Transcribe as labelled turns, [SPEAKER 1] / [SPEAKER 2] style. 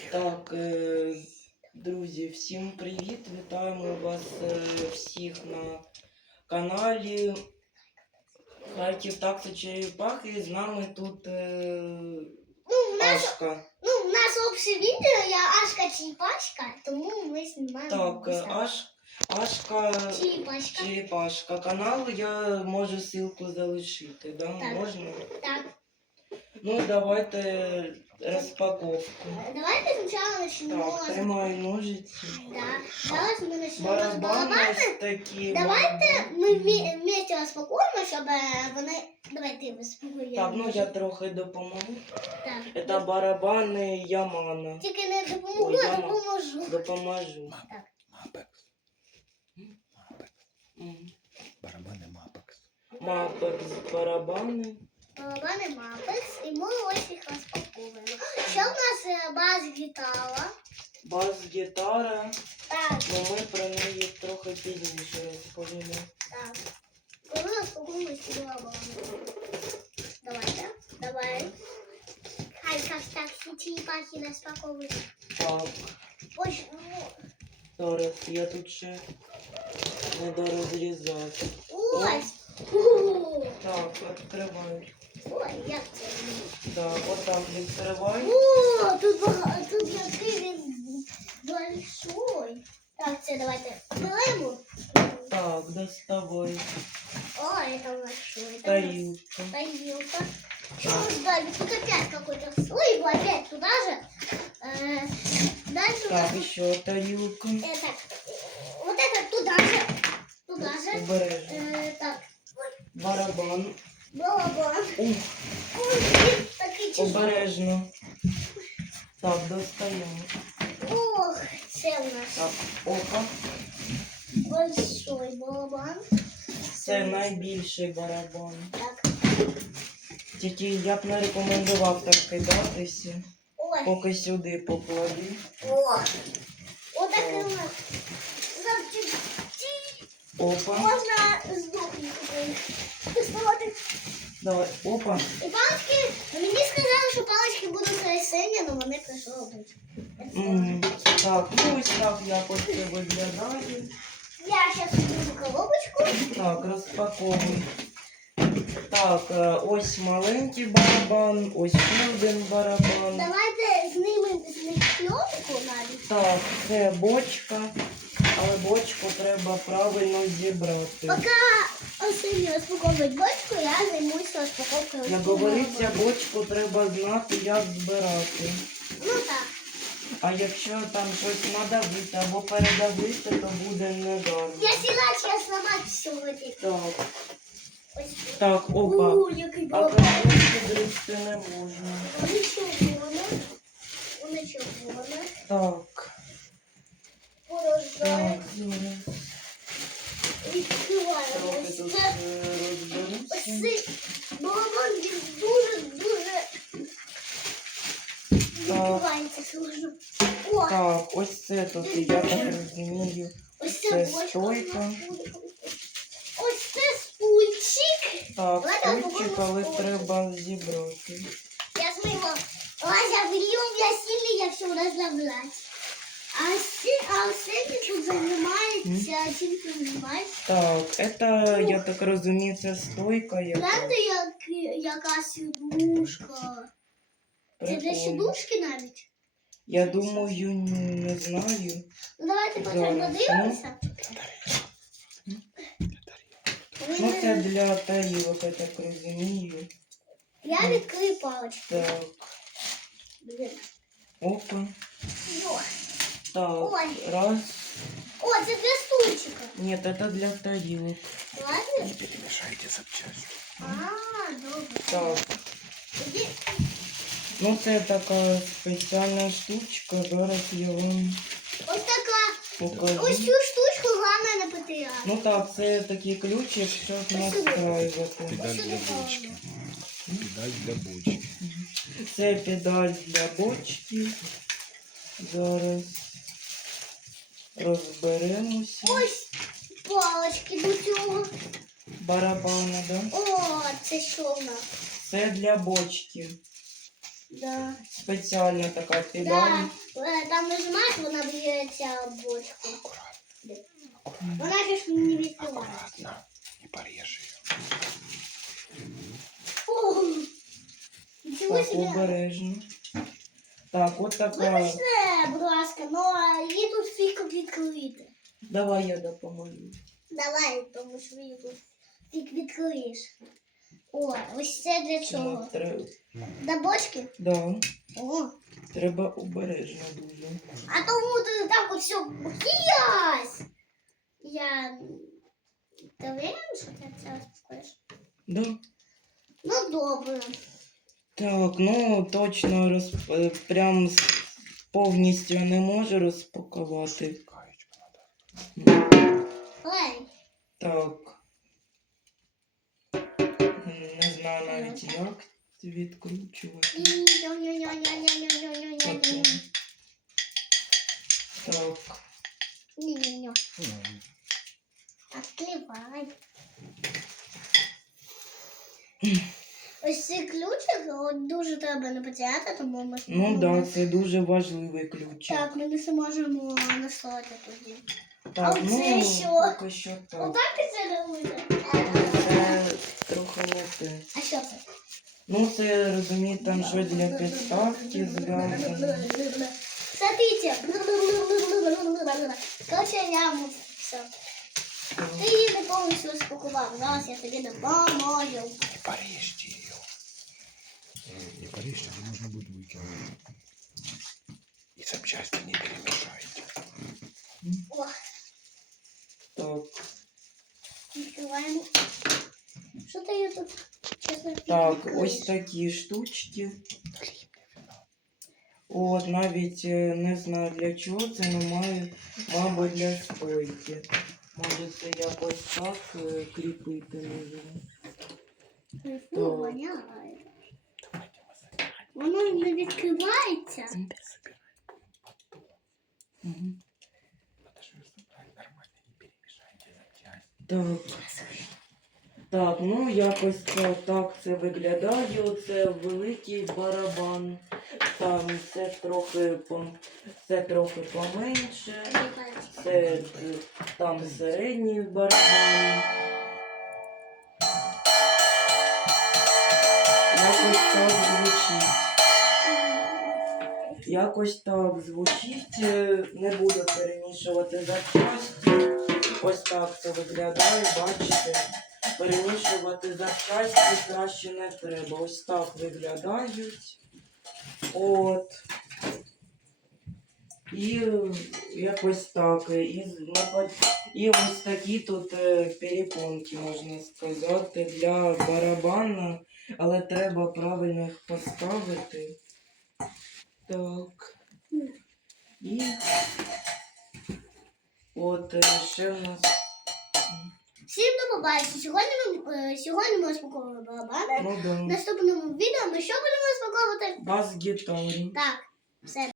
[SPEAKER 1] Так, друзі, всім привіт! Вітаємо вас всіх на каналі Харків Такси Черепахи. З нами тут Ашка.
[SPEAKER 2] У нас общее видео, я Ашка Черепашка, тому ми знімаємо.
[SPEAKER 1] Так, Ашка
[SPEAKER 2] Черепашка.
[SPEAKER 1] Черепашка. Канал я можу ссылку залишити, да?
[SPEAKER 2] Так.
[SPEAKER 1] Можна?
[SPEAKER 2] Так.
[SPEAKER 1] Ну, давайте розпаковку.
[SPEAKER 2] Давайте спочатку почнемо.
[SPEAKER 1] Так, тримаю ножиці.
[SPEAKER 2] Да. Зараз ми почнемо з
[SPEAKER 1] Барабани
[SPEAKER 2] барабани.
[SPEAKER 1] ось такі.
[SPEAKER 2] Давайте ми вместе розпакуємо, щоб вони... Давайте розпакуємо.
[SPEAKER 1] Так, ну я трохи допоможу.
[SPEAKER 2] Так.
[SPEAKER 1] Це барабани Ямана.
[SPEAKER 2] Тільки не допомогу,
[SPEAKER 1] Ой,
[SPEAKER 2] а
[SPEAKER 1] Яма.
[SPEAKER 2] допоможу.
[SPEAKER 1] Допоможу.
[SPEAKER 2] Так.
[SPEAKER 3] Мапекс.
[SPEAKER 1] Мгм.
[SPEAKER 3] Барабани Мапекс.
[SPEAKER 1] Мапекс, барабани.
[SPEAKER 2] Барабани Мапекс, і ми ось їх розпаковуємо. Ще у нас бас-гітара.
[SPEAKER 1] Бас-гітара.
[SPEAKER 2] Так.
[SPEAKER 1] Ну ми про неї трохи пізніше розповімо.
[SPEAKER 2] Так. Коли розпакуємо ці барабани. Давайте. Давай. Хай так всі черепахи розпаковують.
[SPEAKER 1] Так,
[SPEAKER 2] Ось,
[SPEAKER 1] зараз я тут ще не дорозрізав.
[SPEAKER 2] ось. О,
[SPEAKER 1] Так, відкриваю.
[SPEAKER 2] ой, як це?
[SPEAKER 1] Так, отак відкриваю.
[SPEAKER 2] О, тут який він большой. Так, це давайте беремо.
[SPEAKER 1] Так, доставай.
[SPEAKER 2] Ой, это большой.
[SPEAKER 1] Тарілка.
[SPEAKER 2] Тарелка. Что ждали? Тут опять какой-то слой, опять туда же. Дальше
[SPEAKER 1] Так, ще тарілка.
[SPEAKER 2] это, вот это туда же. Туда же.
[SPEAKER 1] Обережно.
[SPEAKER 2] Так,
[SPEAKER 1] Барабан.
[SPEAKER 2] барабан.
[SPEAKER 1] Ух,
[SPEAKER 2] Ой, такий тяжелый.
[SPEAKER 1] обережно. Так, достаємо.
[SPEAKER 2] Ох, це у нас
[SPEAKER 1] Так, опа.
[SPEAKER 2] большой барабан.
[SPEAKER 1] Це найбільший барабан.
[SPEAKER 2] Так,
[SPEAKER 1] Тільки я б не рекомендував так кидатися.
[SPEAKER 2] ой,
[SPEAKER 1] Поки сюди поклади.
[SPEAKER 2] ох. Вот так у нас.
[SPEAKER 1] Опа.
[SPEAKER 2] Можна здохнути. Доставати.
[SPEAKER 1] Давай, опа.
[SPEAKER 2] І палички, мені сказали, що палички будуть красиві, але вони прийшли бути.
[SPEAKER 1] Так, ну ось так якось це виглядає.
[SPEAKER 2] Я зараз візьму коробочку.
[SPEAKER 1] Так, розпаковуй. Так, ось маленький барабан, ось ще один барабан.
[SPEAKER 2] Давайте знімемо з них пленку навіть.
[SPEAKER 1] Так, це бочка, але бочку треба правильно зібрати.
[SPEAKER 2] Поки Осені розпаковують бочку, я займуся розпаковкою.
[SPEAKER 1] Як говориться, бочку треба знати, як збирати.
[SPEAKER 2] Ну так.
[SPEAKER 1] А якщо там щось надавити або передавити, то буде негарно.
[SPEAKER 2] Я сіла зараз зламати сьогодні.
[SPEAKER 1] Так,
[SPEAKER 2] Ось.
[SPEAKER 1] так, опа.
[SPEAKER 2] Який
[SPEAKER 1] А
[SPEAKER 2] барабан.
[SPEAKER 1] картошку дрібти не можна.
[SPEAKER 2] Вони червоні. Вони червоні.
[SPEAKER 1] Так,
[SPEAKER 2] Порождають.
[SPEAKER 1] зараз
[SPEAKER 2] Відкриваємо.
[SPEAKER 1] трохи тут
[SPEAKER 2] Це
[SPEAKER 1] розберуся.
[SPEAKER 2] ось балабан, він дуже відкривається сложно. О,
[SPEAKER 1] Так, ось це тут, я так розумію.
[SPEAKER 2] ось
[SPEAKER 1] це
[SPEAKER 2] це бочка.
[SPEAKER 1] стойка.
[SPEAKER 2] Ось це стульчик.
[SPEAKER 1] Так,
[SPEAKER 2] Давайте
[SPEAKER 1] стульчик, але треба зібрати.
[SPEAKER 2] Я своего лазя вильем, я сильный, я все разломлять. А Сенни тут занимается, чим ти займаєшся?
[SPEAKER 1] Так, це, я так розумію, це стойка яка.
[SPEAKER 2] Гляньте, яка сідушка. Це для
[SPEAKER 1] Прикольно.
[SPEAKER 2] сідушки навіть?
[SPEAKER 1] Я думаю, не знаю.
[SPEAKER 2] Ну давайте потім
[SPEAKER 1] Зараз,
[SPEAKER 2] подивимося.
[SPEAKER 1] Ну, це для тарілок, я так розумію.
[SPEAKER 2] Я відкрию паличку.
[SPEAKER 1] Так,
[SPEAKER 2] Блін.
[SPEAKER 1] опа.
[SPEAKER 2] О,
[SPEAKER 1] Так,
[SPEAKER 2] Ой.
[SPEAKER 1] раз.
[SPEAKER 2] О, це для стульчика.
[SPEAKER 1] Нет, это для тарелок.
[SPEAKER 2] Ладно?
[SPEAKER 3] Не перемішайте запчасти.
[SPEAKER 2] А, добре.
[SPEAKER 1] Так,
[SPEAKER 2] Тоді
[SPEAKER 1] ну це така спеціальна штучка, зараз я вам
[SPEAKER 2] ось така.
[SPEAKER 1] покажу.
[SPEAKER 2] Ось цю штучку головне не потеряти.
[SPEAKER 1] Ну так, це такий ключик, щоб настраювати.
[SPEAKER 3] Педаль для бочки. Педаль для бочки.
[SPEAKER 1] Це педаль для бочки. Зараз розберемося.
[SPEAKER 2] Ось палички до цього.
[SPEAKER 1] Барабани, да?
[SPEAKER 2] О, це що в нас?
[SPEAKER 1] Це для бочки.
[SPEAKER 2] Да.
[SPEAKER 1] Спеціальна така
[SPEAKER 2] Да.
[SPEAKER 1] педаль.
[SPEAKER 2] Там нажимаєш, вона б'ється об бочку. Вона ж не відкриває.
[SPEAKER 3] Аккуратно. Не порежь ее.
[SPEAKER 2] О, нічого
[SPEAKER 1] Так,
[SPEAKER 2] собі.
[SPEAKER 1] обережно. Так, от така.
[SPEAKER 2] Вибачте, будь ласка, але її тут фіг відкрити.
[SPEAKER 1] Давай я допоможу.
[SPEAKER 2] Давай, тому що її тут фіг відкриєш. О, ось це для чого?
[SPEAKER 1] Так, треба.
[SPEAKER 2] До бочки?
[SPEAKER 1] Да,
[SPEAKER 2] О.
[SPEAKER 1] треба обережно дуже.
[SPEAKER 2] А тому ти так от все киясь. Ти уверен, що ти це розпакуєш?
[SPEAKER 1] Да.
[SPEAKER 2] Ну, добре.
[SPEAKER 1] Так, ну точно прям повністю не можу розпакувати.
[SPEAKER 3] Гаечку надо.
[SPEAKER 2] Ой.
[SPEAKER 1] Так. Не знаю навіть як відкручувати. Оце. Так.
[SPEAKER 2] Не-не-не. Открывай. Ось цей ключик от дуже треба не потеряти, тому ми
[SPEAKER 1] Ну так, да, це дуже важливий ключик.
[SPEAKER 2] Так, ми не зможемо наслати тоді.
[SPEAKER 1] Так,
[SPEAKER 2] а
[SPEAKER 1] ну,
[SPEAKER 2] це що?
[SPEAKER 1] поки що так.
[SPEAKER 2] Отак і це робити?
[SPEAKER 1] Це трохи не те.
[SPEAKER 2] А що це?
[SPEAKER 1] Ну, це, розумієте, там щось для підставки зв'язано.
[SPEAKER 2] Смотрите. Короче, я все. Ти її не повністю розпакував. Зараз я тобі допоможу.
[SPEAKER 3] Не порежьте ее. Не порежьте, ее нужно будет выкинуть. И запчасти не перемешайте.
[SPEAKER 2] О,
[SPEAKER 1] Так,
[SPEAKER 2] відкриваємо. Що ти її тут, чесно,
[SPEAKER 1] так,
[SPEAKER 2] відкриєш?
[SPEAKER 1] ось такі штучки. От, навіть не знаю для чого це, але маю, мабуть, для стойки. Може це якось так кріпити можемо.
[SPEAKER 2] Фу, воняє. Воно не відкривається.
[SPEAKER 1] Угу.
[SPEAKER 3] Надо же ее собрать нормально, не перемешайте запчасти.
[SPEAKER 1] Так. Так, ну якось так це виглядає. Це великий барабан. Там це трохи поменше. Це там середній барабан. Якось так звучить. Якось так звучить. Не буду перемішувати запчасті. Ось так це виглядає, бачите. Перемішувати запчасті краще не треба. Ось так виглядають. От. І якось так. І ось такі тут перепонки, можна сказати, для барабана. Але треба правильно їх поставити. Так. І от ще в нас.
[SPEAKER 2] Всім до побачення. Сьогодні ми розпаковували барабани.
[SPEAKER 1] Ну да.
[SPEAKER 2] В наступному відео ми що будемо розпаковувати?
[SPEAKER 1] Бас-гітару.
[SPEAKER 2] Так, все.